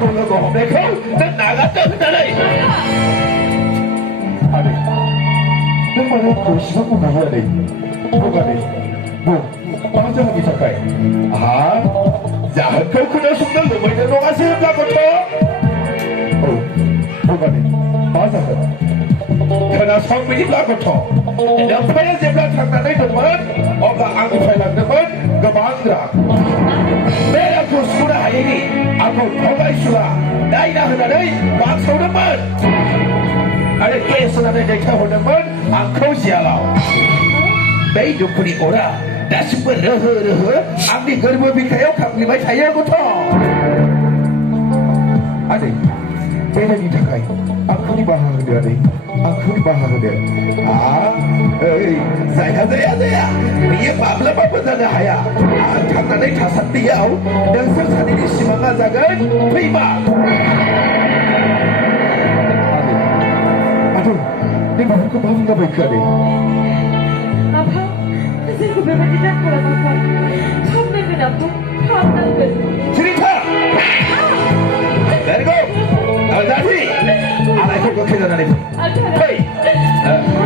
खौलोखौ हमनायखौ नों नागारदों होननानै आदै नों मानो आंखौ एसेबां बुंनांगौ आदै बुं आदै बुं मा जाहोननि थाखाय आहा जाहोनखौ खोनासंनो लुबैदों नङासै होनब्ला गथ' औ बुं आदै मा जाहोन खोनासं बिदिब्ला गथ' नोंफाया जेब्ला थांनानै दंमोन अब्ला आंनिफ्राय लांदोंमोन गोबां रां बे रांखौ सुख'नो हायैनि आंखौ थगायसुला दायना होनानै बांसावदोंमोन आरो केस होनानै दैथायहरदोंमोन आंखौ जेलाव बै दुखुनि अरा दासिमबो रोहो रोहो आंनि गोरबो बिखायाव खामग्लिबाय थायो गथ' आदै बेरायनि थाखाय आंखौ निमाहा होदो आदै आंखौ निमाहा होदो जाया जाया जाया बियो माब्लाबाबो जानो हाया आं थांनानै थासान्दियाव नोंसोर सानैनि सिमाङा जागोन फैमा आदै नों माबाखौ मा बुंलाबायखो आदै आफा जोंखौ बेबायदि दाखालाम आफा खालामनांगोन आफा खालामनांगोन Sunita Let it go! Daddy! I like to go kill another. Hey!